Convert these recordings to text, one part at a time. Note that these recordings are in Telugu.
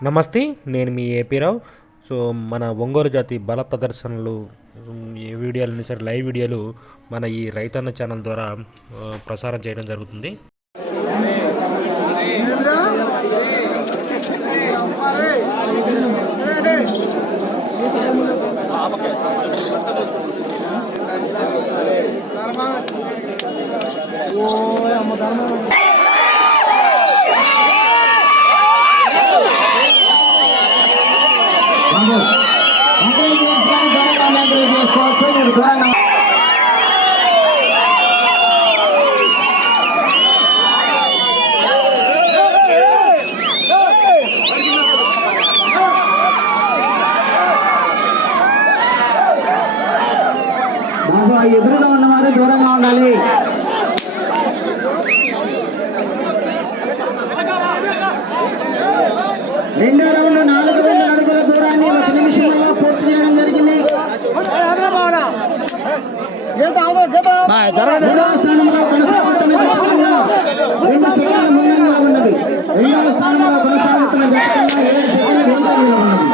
నమస్తే నేను మీ ఏపీరావు సో మన ఒంగోలు జాతి బల ప్రదర్శనలు ఏ వీడియోలు అయినా సరే లైవ్ వీడియోలు మన ఈ రైతన్న ఛానల్ ద్వారా ప్రసారం చేయడం జరుగుతుంది. బాబు ఎంకరేజ్ ఎంకరేజ్ చేసుకోవచ్చు. మీరు దూరంగా బాబు ఆ ఎదురుగా ఉన్నవారు దూరంగా ఉండాలి రెండో రౌండ్ నాలుగు వందల అడుగుల దూరాన్ని ఒక నిమిషంలో పూర్తి చేయడం జరిగింది మూడవ స్థానంలో కొనసాగుతున్న జత కన్నా రెండు సెకండ్ల ముందంజలో ఉన్నది రెండవ స్థానంలో కొనసాగుతున్న జత కన్నా ఏడు సెకండ్ల ముందంజలో ఉన్నది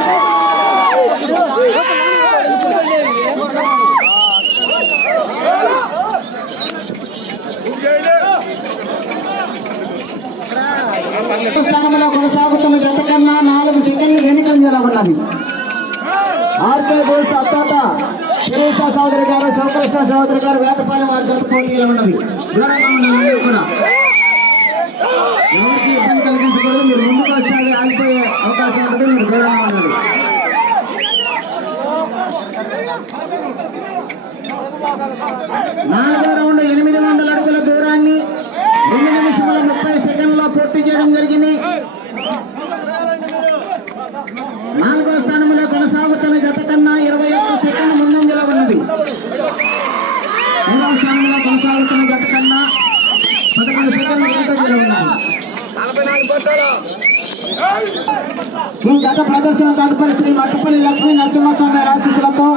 రెండవ స్థానంలో కొనసాగుతున్న జత కన్నా నాలుగు సెకండ్లు వెనుకంజలో ఉన్నది ఆర్కే గోల్స్ అత్తాట శిరీష చౌదరి గారు శివకృష్ణ చౌదరి గారు వేటపాలెం వారి జత పోటీలో ఉన్నది. దూరంగా ఉండాలి కూడా. ఎవరికి ఇబ్బంది కలిగించకూడదు మీరు ముందుకు వస్తే ఆగిపోయే అవకాశం ఉంటుంది మీరు దూరంగా ఉండాలి నాలుగో రౌండ్ ఎనిమిది వందల అడుగుల దూరాన్ని రెండు నిమిషముల ముప్పై సెకండ్లో పూర్తి చేయడం జరిగింది నాలుగో స్థానంలో కొనసాగుతున్న జత కన్నా ఇరవై ఒక్క సెకండ్ ముందంజలో ఉన్నది మూడవ స్థానంలో కొనసాగుతున్న జత కన్నా పదకొండు సెకండ్లు ముందంజలో ఉన్నాయి ఈ ప్రదర్శన తదుపరి శ్రీ మట్టుపల్లి లక్ష్మీ నరసింహస్వామి ఆశీస్సులతో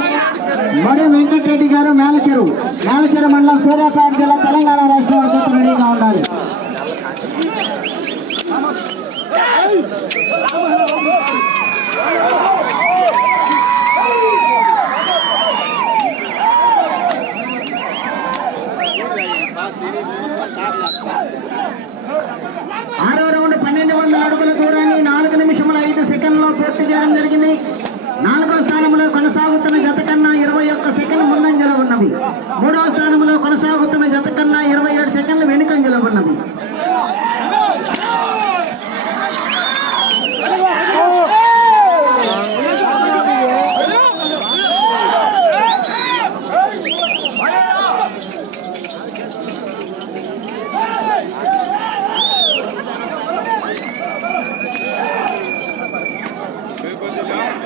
మడి వెంకటరెడ్డి గారు మేలచెరు. మేలచెరు మండలం సూర్యాపేట జిల్లా తెలంగాణ రాష్ట్రం జత రెడీగా ఉండాలి ఆరో రౌండ్ పన్నెండు వందల అడుగుల దూరాన్ని నాలుగు నిమిషముల ఐదు సెకండ్లో పూర్తి చేయడం జరిగింది నాలుగో స్థానంలో కొనసాగుతున్న జత కన్నా ఇరవై ఒక్క సెకండ్ ముందంజలో ఉన్నవి. మూడో స్థానంలో కొనసాగుతున్న జత కన్నా ఇరవై ఏడు సెకండ్లు వెనుకంజలో ఉన్నవి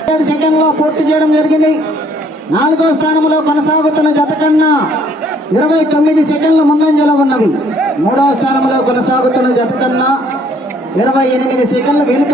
ఏడు సెకండ్లో పూర్తి చేయడం జరిగింది. నాలుగో స్థానంలో కొనసాగుతున్న జత కన్నా ఇరవై తొమ్మిది సెకండ్ల ముందంజలో ఉన్నవి. మూడవ స్థానంలో కొనసాగుతున్న జత కన్నా ఇరవై ఎనిమిది సెకండ్లు వెనుక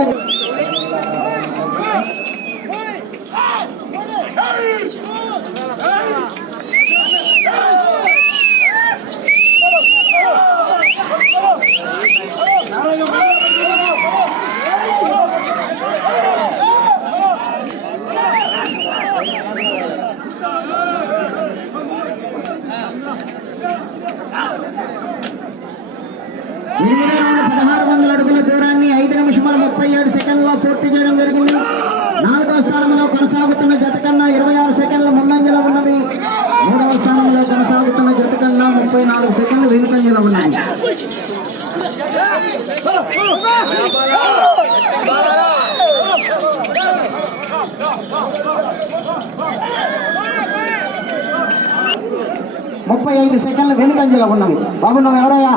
ఎనిమిది రౌండ్ పదహారు వందల అడుగుల దూరాన్ని ఐదు నిమిషముల ముప్పై ఏడు సెకండ్లో పూర్తి చేయడం జరిగింది. నాలుగో స్థానంలో కొనసాగుతున్న జత కన్నా ఇరవై ఆరు సెకండ్ల ముందంజలో ఉన్నవి మూడవ స్థానంలో కొనసాగుతున్న జత కన్నా ముప్పై నాలుగు సెకండ్లు వెనుకంజలో ఉన్నాయి ముప్పై ఐదు సెకండ్ల వెనుకంజలో ఉన్నవి. బాబు నువ్వు ఎవరయ్యా?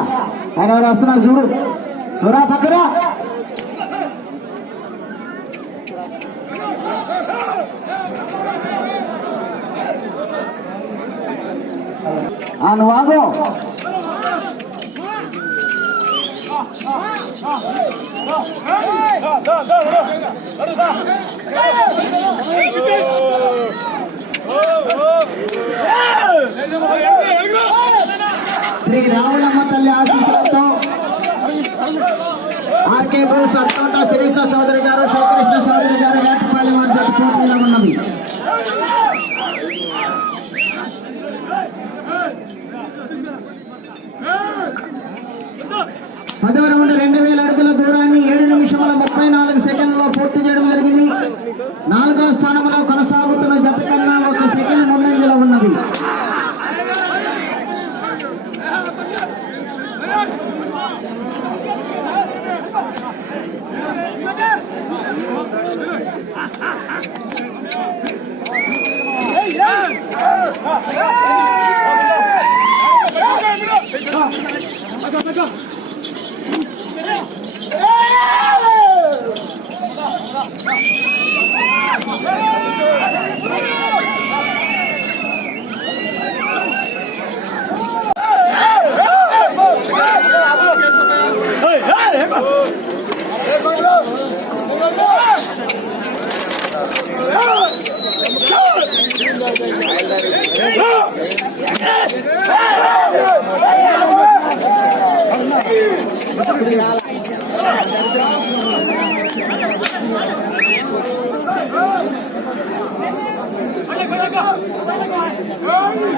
ఆయన ఎవరు వస్తున్నారు చూడు. నువ్వురా పక్కరా నువ్వు ఆగు. శ్రీ రాములమ్మ తల్లి ఆశీస్సులతో ఆర్కే భూ అత్తోట శిరీష చౌదరి గారు శోక చౌదరి గారు వేటపాలి వారి జత పోటీలో ఉన్నవి పదవ రౌండ్ రెండు వేల అడుగుల దూరాన్ని ఏడు నిమిషముల ముప్పై నాలుగు సెకండ్లలో పూర్తి చేయడం జరిగింది నాలుగో స్థానంలో కొనసాగుతున్న జత కన్నా ఒక సెకండ్ ముందంజలో ఉన్నది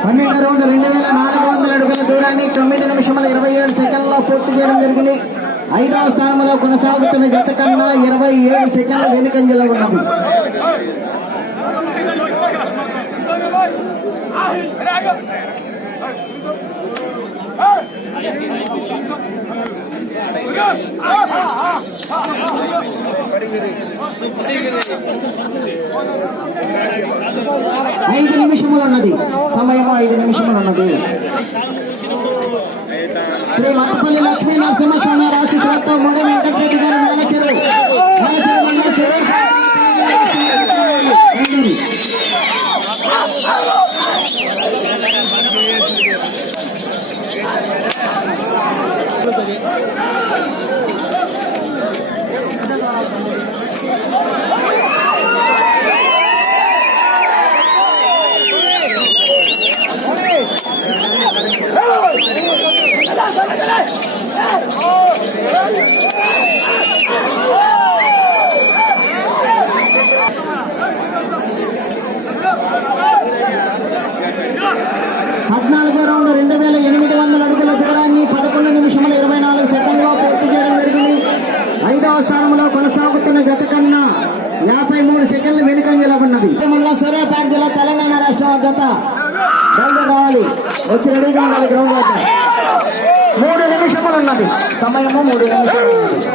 పన్నెండు రౌండ్ రెండు వేల నాలుగు వందల అడుగుల దూరాన్ని తొమ్మిది నిమిషముల ఇరవై ఏడు సెకండ్లో పూర్తి చేయడం జరిగింది. ఐదవ స్థానంలో కొనసాగుతున్న గత కన్నా ఇరవై ఏడు సెకండ్ల వెనుకంజలో ఉన్నాము ఐదు నిమిషములు ఉన్నది. సమయం ఐదు నిమిషములు ఉన్నది. శ్రీ మట్టపల్లి లక్ష్మీ నరసింహస్వామి రాశి ఆశీస్సులతో మొగ వెంకటరెడ్డి గారు మేనేజరు మండల సురేష్ రెడ్డి. పద్నాలుగో రౌండ్ రెండు వేల ఎనిమిది వందల అడుగుల దూరాన్ని పదకొండు నిమిషముల ఇరవై నాలుగు సెకండ్లో పూర్తి చేయడం జరిగింది ఐదవ స్థానంలో కొనసాగుతున్న జత కన్నా యాభై మూడు సెకండ్లు వెనుకంజలో ఉన్నది మండలం సూర్యాపేట జిల్లా తెలంగాణ రాష్ట్రం జత బయలుదేరి రావాలి వచ్చి రెడీగా ఉండాలి గ్రౌండ్ వద్ద మూడు నిమిషములు ఉన్నది. సమయము మూడు నిమిషాలు ఉన్నది.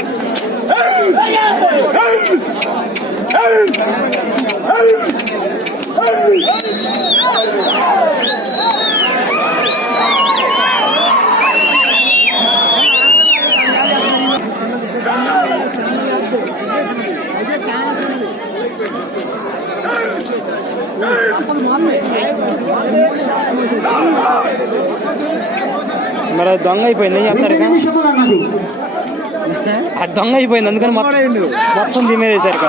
మరి దొంగ అయిపోయింది ఏం ఉన్నది అది దొంగ అయిపోయింది అందుకని మొత్తం మొత్తం తినేసారు ఇక.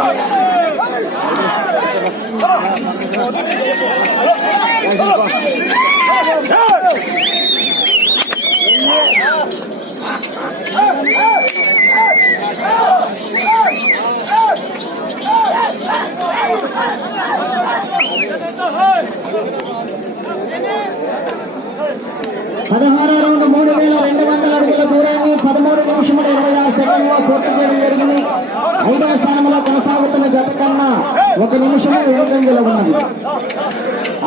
పదహారో రౌండ్ మూడు వేల రెండు వందల అడుగుల దూరాన్ని పదమూడు నిమిషముల ఇరవై ఆరు సెకండ్లో పూర్తి చేయడం జరిగింది. ఐదవ స్థానంలో కొనసాగుతున్న జత కన్నా ఒక నిమిషంలో వెనుకంజలో ఉన్నది.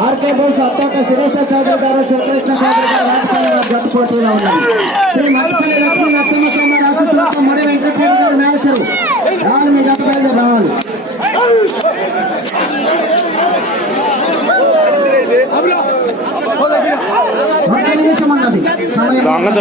ఆర్కే బోల్స్ అత్తోట సురేష చౌదరి గారు శ్రీకృష్ణ చౌదరి గారు వాటిపల్లి జత పోటీలో ఉన్నది శ్రీ మట్టపల్లి లక్ష్మీ నరసింహస్వామి ఆశీస్సులతో మొడి వెంకటరావు గారు మేనేజర్. రావాలి మీ జత బయలుదేరి రావాలి. ఒక నిమిషం ఉన్నది సమయం ఒక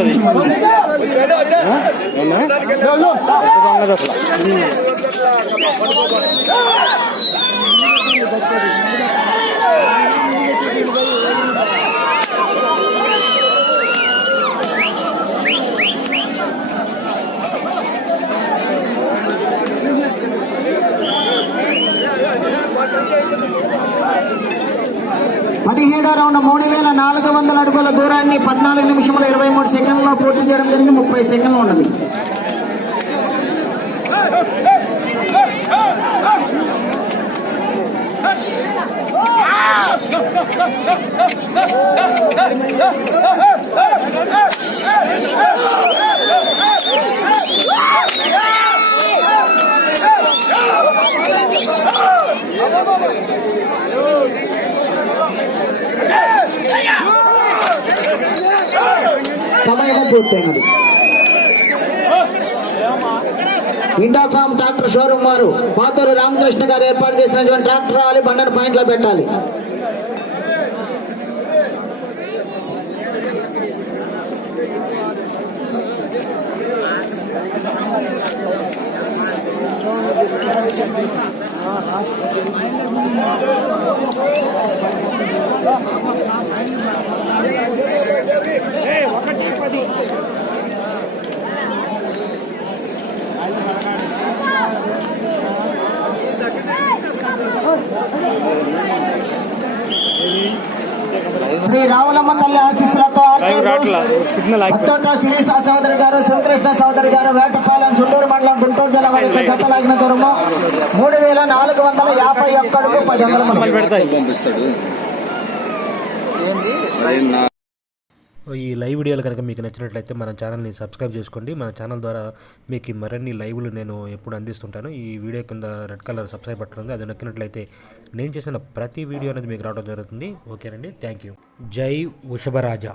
రౌండ్ మూడు వేల నాలుగు వందల అడుగుల దూరాన్ని పద్నాలుగు నిమిషంలో ఇరవై మూడు సెకండ్లో పూర్తి చేయడం జరిగింది ముప్పై సెకండ్లు ఉన్నది పూర్తయినది ఇండాఫామ్ ట్రాక్టర్ షోరూమ్ వారు పాతూరు రామకృష్ణ గారు ఏర్పాటు చేసినటువంటి ట్రాక్టర్ రావాలి బండను పాయింట్లో పెట్టాలి Thank you. ఒకటి పది. సిగ్నల్ ఆగిపోయింది. అత్తోట శిరీష చౌదరి గారు శివకృష్ణ చౌదరి గారు వేటపాలెం చుండూరు మండలం గుంటూరు జిల్లా వారికి జతలాగిన దూరము. మూడు వేల నాలుగు వందల యాభై ఒక్కడుగు పది అంగుళములు ఈ లైవ్ వీడియోలు కనుక మీకు నచ్చినట్లయితే మన ఛానల్ని సబ్స్క్రైబ్ చేసుకోండి. మన ఛానల్ ద్వారా మీకు మరిన్ని లైవ్లు నేను ఎప్పుడు అందిస్తుంటాను. ఈ వీడియో కింద రెడ్ కలర్ సబ్స్క్రైబ్ బటన్ ఉంది. అది నొక్కినట్లయితే నేను చేసిన ప్రతి వీడియో అనేది మీకు రావడం జరుగుతుంది. ఓకేనండి. Thank you. జై వృషభరాజా.